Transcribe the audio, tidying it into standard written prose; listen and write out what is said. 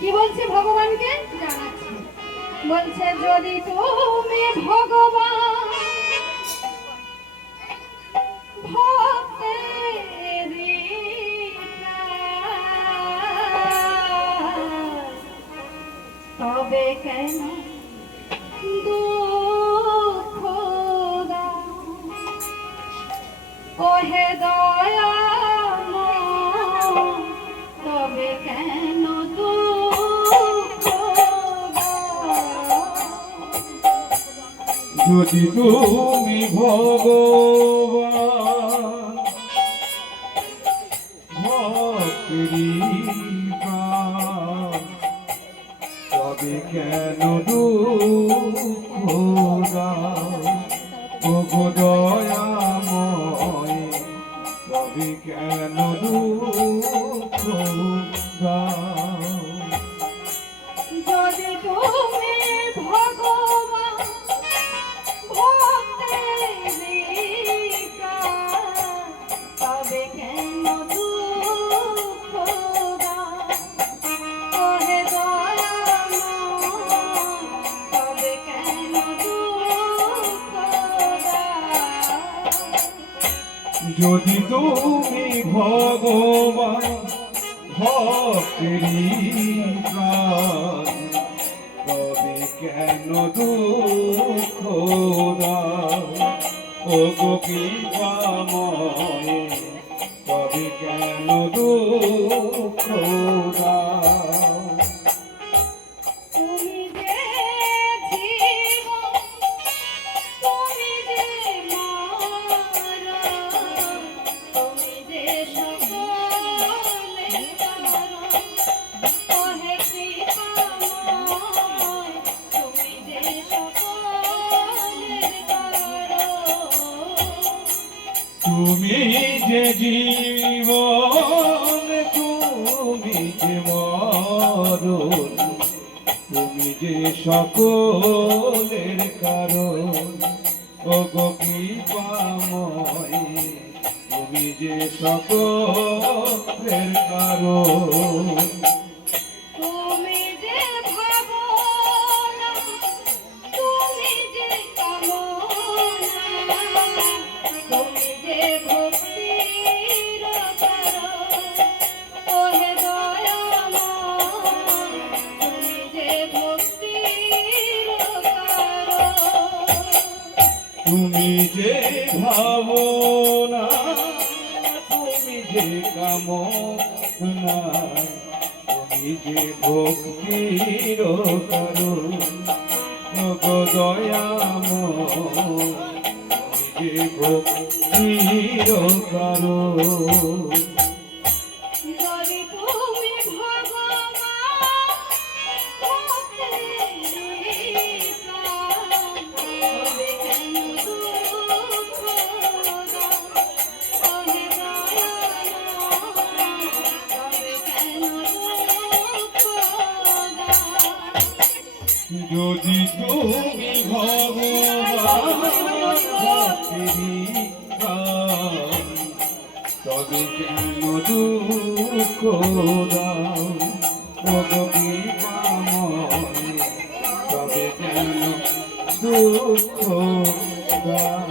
কি বলছে ভগবানকে জানাচ্ছে, বলছে যদি তুমি ভগবান ভক্তেরই প্রাণ, তবে কেন দুঃখ দাও ওহে দয়াময়, তবে কেন দুঃখ দাও। যদি তুমি ভগবান ভক্তেরই প্রাণ, তবে কেন দুঃখ দাও ওগো দয়াময়, তবে কেন দুঃখ দাও। যদি তুমি ভগবান ভক্তেরই প্রাণ, তবে কেন দুঃখ দাও ওহে দয়াময়, তবে কেন দুঃখ দাও। যদি তুমি ভগবান ভক্তেরই প্রাণ, তবে কেন দুঃখ দাও ওগো কৃপাময়, তবে কেন দুঃখ দাও। তুমি যে জীবন, তুমি যে মরণ, তুমি যে সকলের কারণ, ওহে কৃপাময়, তুমি যে সকলের কারণ। তুমি যে জীবন, তুমি যে মরণ, তুমি যে সকলের কারণ ওগো কৃপাময়, তুমি যে সকলের কারণ। তুমি যে ভাবনা, তুমি যে কামনা, তুমি যে ভক্তির কারণ, ওহে দয়াময়, তুমি যে ভক্তির কারণ। তুমি যে ভাবনা, তুমি যে কামনা, তুমি যে ভক্তির কারণ ওগো দয়াময়, তুমি যে ভক্তির কারণ। যদি তুমি ভগবান ভক্তেরই প্রাণ, তবে কেন দুঃখ দাও ওহে দয়াময়, তবে কেন দুঃখ দাও। যদি তুমি ভগবান ভক্তেরই প্রাণ, তবে কেন দুঃখ দাও ওগো কৃপাময়, তবে কেন দুঃখ দাও।